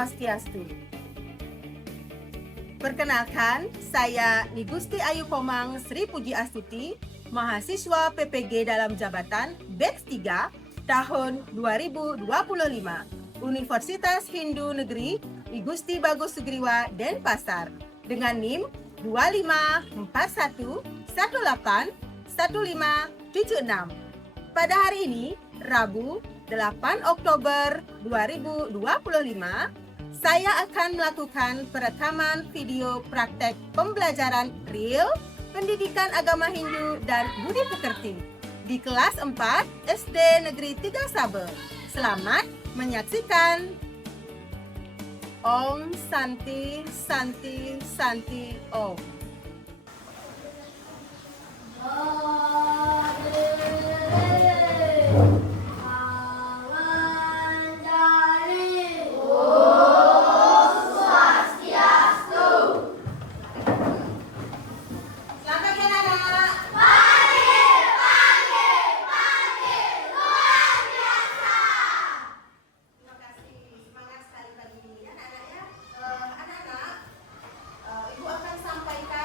Swastiastu. Perkenalkan, saya Nigusti Ayu Komang Sri Puji Astuti, mahasiswa PPG dalam jabatan Batch 3 tahun 2025, Universitas Hindu Negeri Igusti Bagus Sugriwa Denpasar dengan NIM 2541818156. Pada hari ini, Rabu 8 Oktober 2025, saya akan melakukan perekaman video praktek pembelajaran real pendidikan agama Hindu dan Budi Pekerti di kelas 4 SD Negeri 3 Sabeh. Selamat menyaksikan. Om Santi Santi Santi Om. Ibu akan sampaikan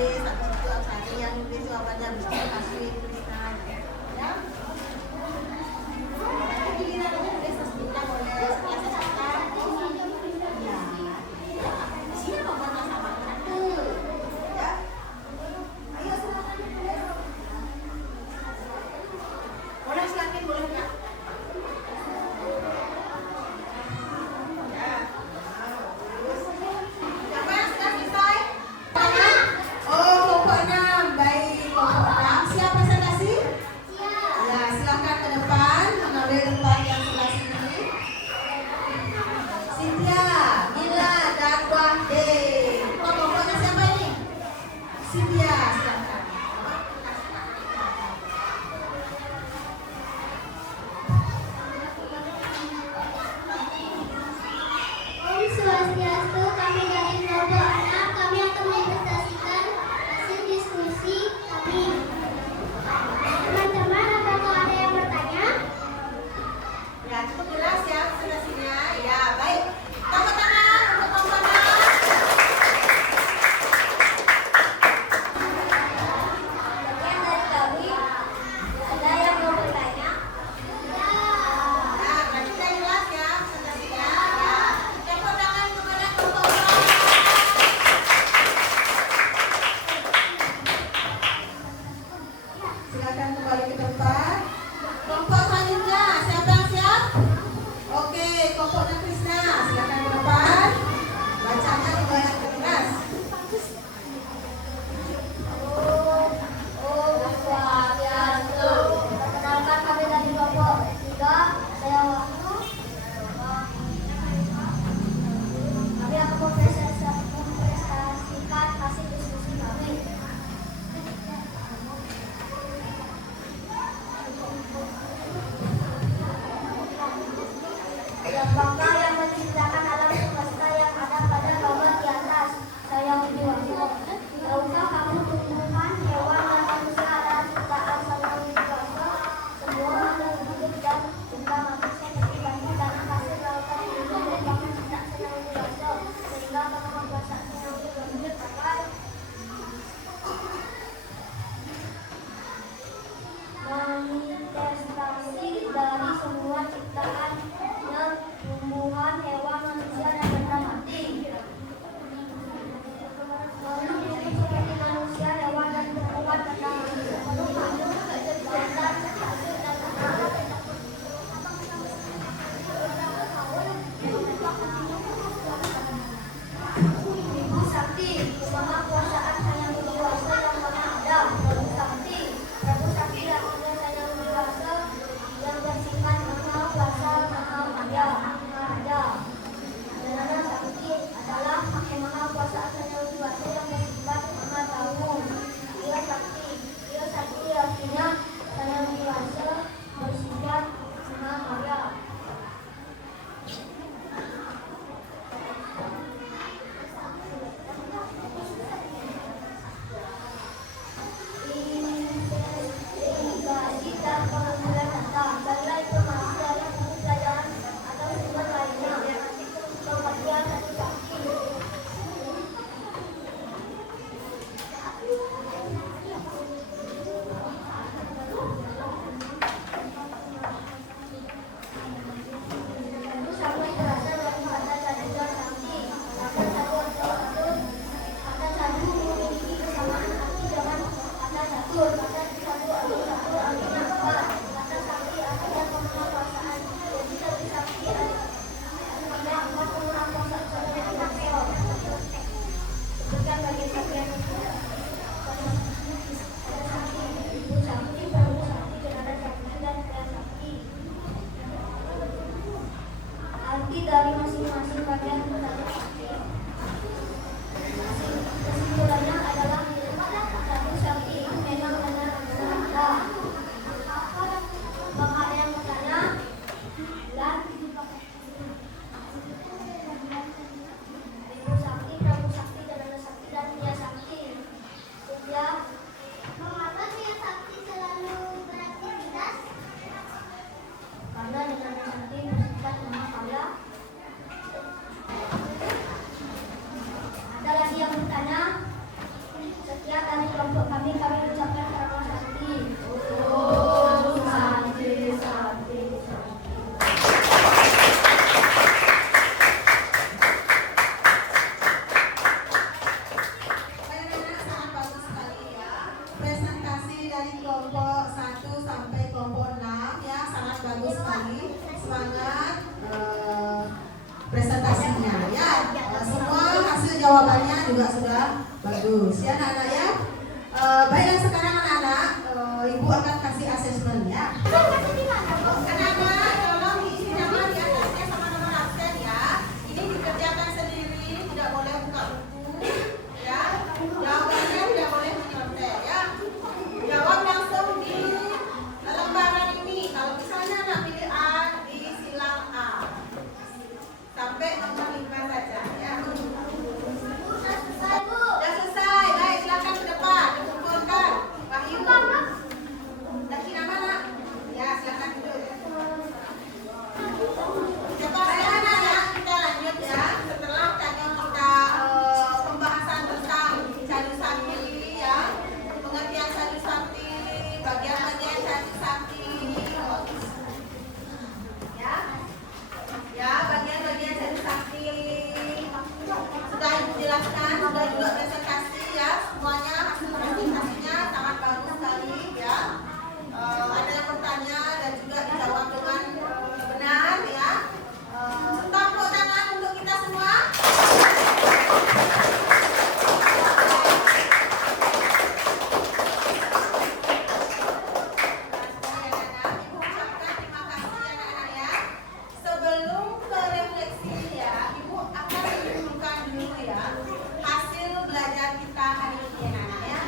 tulis, habis itu saya yang nulis jawabannya, habis itu kasih tulisan. Ya. Giliran aja nulis sesudah boleh setelah selesai. Ya. Di sini nomornya sama kan tuh. Ya. Ayo silakan tulis. Boleh silakan boleh Kak. Siapa yang sudah selesai? Oh, kelompok 6. Baik, kelompok 6. Siapa jawabannya juga sudah bagus ya anak-anak ya. Baiklah sekarang anak-anak, ibu akan kasih asesmen ya. Anak-anak tolong diisi nama di atasnya sama nomor absen ya. Ini dikerjakan sendiri, tidak boleh buka buku ya. Jawabannya tidak boleh menyontek ya. Jawab langsung di lembaran ini. Kalau misalnya anak pilih A, di silang A sampai nomor 5 saja ya. Sudah selesai, baik silakan ke depan dikumpulkan. Wahyu, dari nama nak? Ya silakan duduk. Cepat anak ya, kita lanjut ya. Setelah tadi kita pembahasan tentang Sadhu Sakti ya, pengertian Sadhu Sakti, bagian-bagian Sadhu Sakti. Ya, bagian-bagian Sadhu Sakti sudah ibu jelaskan, sudah juga presentasi ya, semuanya hasil presentasinya sangat bagus sekali ya. Ada yang bertanya dan juga dijawab dengan benar ya. Tepuk tangan untuk kita semua. Sebelum ke refleksi ya, ibu akan menunjukkan dulu ya hasil belajar kita hari ini anak ya.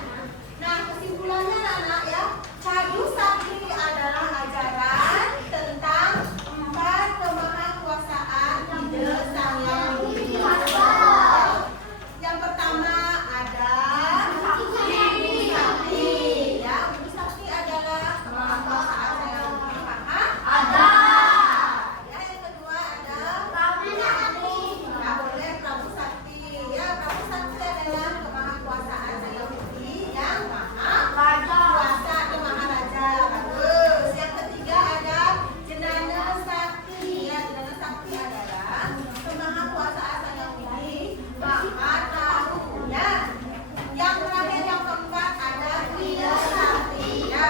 Nah kesimpulannya anak ya, Sadhu Sakti adalah ajaran tentang 4 kemahakuasaan ide Sang Yang Widi. Yang pertama ada Wibu Sakti ya. Wibu Sakti adalah kemahakuasaan Sang Yang Widi Maha ada. Ya, yang kedua ada Prabu Sakti. Nah, boleh Prabu Sakti ya. Prabu Sakti adalah kemahakuasaan Sang Yang Widi yang maha kuasa atau maharaja. Bagus. Yang ketiga ada Jnana Sakti ya. Jnana Sakti adalah kemahakuasaan Sang Yang Widi maha tahu ya. Yang terakhir yang keempat ada Kriya Sakti ya.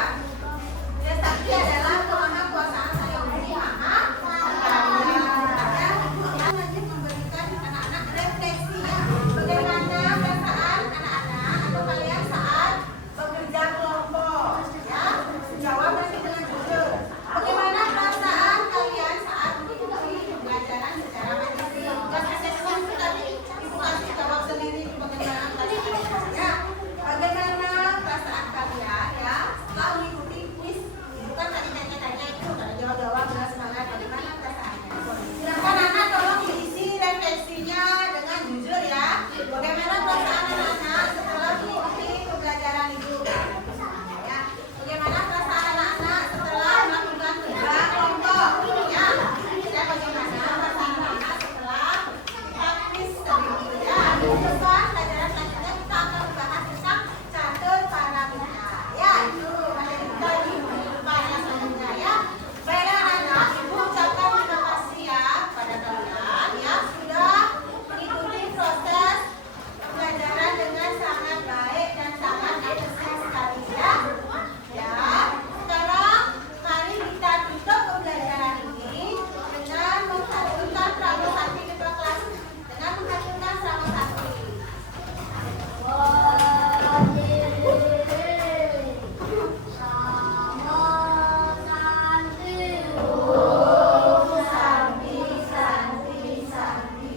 Kriya Sakti adalah kemahakuasaan Sang Yang Widi maha kaya ya. Ibu akan lanjut memberikan anak-anak refleksi ya. Bagaimana perasaan anak-anak atau kalian saat bekerja kelompok ya. Jawab nanti dengan jujur. Bagaimana perasaan kalian saat mengikuti pembelajaran secara mandiri? Bukan asesmen itu tadi ibu kasih jawab sendiri bagaimana perasaan ya. Bagaimana perasaan kalian ya setelah mengikuti kuis? Bukan tadi tanya-tanya itu, tadi jawab-jawab dengan semangat. Bagaimana perasaannya? Silakan anak tolong diisi refleksinya dengan jujur ya. Bagaimana perasaan anak-anak setelah mengikuti pembelajaran ibu? Ya. Bagaimana perasaan anak-anak setelah melakukan kerja kelompok? Ya. Dan bagaimana perasaan anak setelah kita kuis tadi ya. Depan pelajaran selanjutnya kita akan membahas tentang catur paramita. Ya, itu materi kita di depan yang selanjutnya ya. Baiklah anak-anak, ibu ucapkan terima kasih ya kepada kalian ya sudah mengikuti proses pembelajaran dengan sangat baik dan sangat antusias sekali ya. Ya, sekarang mari kita tutup pembelajaran ini dengan menghaturkan Prabu Sakti ketua kelas dengan menghaturkan Prabu Sakti. Santi, Santi, Santi.